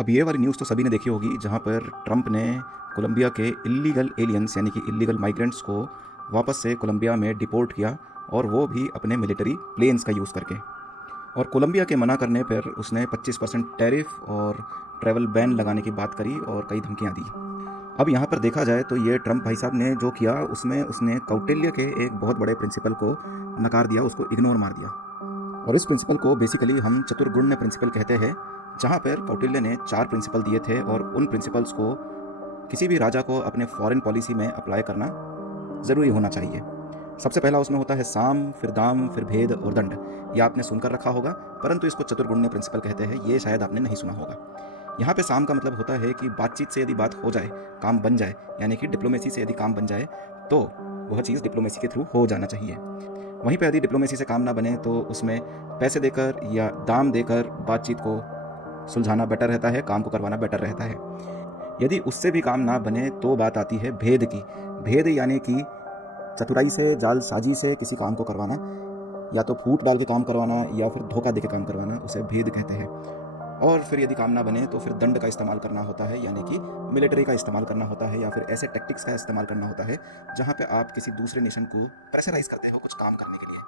अब ये वाली न्यूज़ तो सभी ने देखी होगी, जहाँ पर ट्रंप ने कोलंबिया के इल्लीगल एलियंस यानी कि इल्लीगल माइग्रेंट्स को वापस से कोलंबिया में डिपोर्ट किया, और वो भी अपने मिलिट्री प्लेन्स का यूज़ करके। और कोलंबिया के मना करने पर उसने 25% टैरिफ और ट्रैवल बैन लगाने की बात करी और कई धमकियाँ दी। अब यहाँ पर देखा जाए तो ये ट्रंप भाई साहब ने जो किया, उसमें उसने कौटिल्य के एक बहुत बड़े प्रिंसिपल को नकार दिया, उसको इग्नोर मार दिया। और इस प्रिंसिपल को बेसिकली हम चतुर्गुण्य प्रिंसिपल कहते हैं, जहाँ पर कौटिल्य ने 4 प्रिंसिपल दिए थे, और उन प्रिंसिपल्स को किसी भी राजा को अपने फॉरेन पॉलिसी में अप्लाई करना ज़रूरी होना चाहिए। सबसे पहला उसमें होता है साम, फिर दाम, फिर भेद और दंड। यह आपने सुनकर रखा होगा, परंतु इसको चतुर्गुण्य प्रिंसिपल कहते हैं, ये शायद आपने नहीं सुना होगा। यहाँ पे साम का मतलब होता है कि बातचीत से यदि बात हो जाए, काम बन जाए, यानी कि डिप्लोमेसी से यदि काम बन जाए, तो वह चीज़ डिप्लोमेसी के थ्रू हो जाना चाहिए। वहीं पे यदि डिप्लोमेसी से काम ना बने, तो उसमें पैसे देकर या दाम देकर बातचीत को सुलझाना बेटर रहता है, काम को करवाना बेटर रहता है। यदि उससे भी काम ना बने, तो बात आती है भेद की। भेद यानी कि चतुराई से, जालसाजी से किसी काम को करवाना, या तो फूट डाल के काम करवाना या फिर धोखा दे के काम करवाना, उसे भेद कहते हैं। और फिर यदि काम ना बने, तो फिर दंड का इस्तेमाल करना होता है, यानी कि मिलिट्री का इस्तेमाल करना होता है, या फिर ऐसे टैक्टिक्स का इस्तेमाल करना होता है जहाँ पे आप किसी दूसरे नेशन को प्रेशराइज करते हो कुछ काम करने के लिए।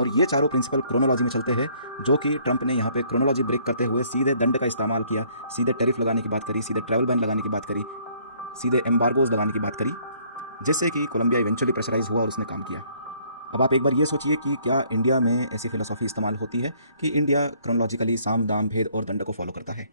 और ये चारों प्रिंसिपल क्रोनोलॉजी में चलते हैं, जो कि ट्रंप ने यहाँ पे क्रोनोलॉजी ब्रेक करते हुए सीधे दंड का इस्तेमाल किया, सीधे टैरिफ लगाने की बात करी, सीधे ट्रैवल बैन लगाने की बात करी, सीधे एम्बार्गोज लगाने की बात करी, जिससे कि कोलंबिया इवेंचुअली प्रेशराइज हुआ और उसने काम किया। अब आप एक बार ये सोचिए कि क्या इंडिया में ऐसी फिलोसॉफी इस्तेमाल होती है कि इंडिया क्रोनोलॉजिकली साम, दाम, भेद और दंड को फॉलो करता है।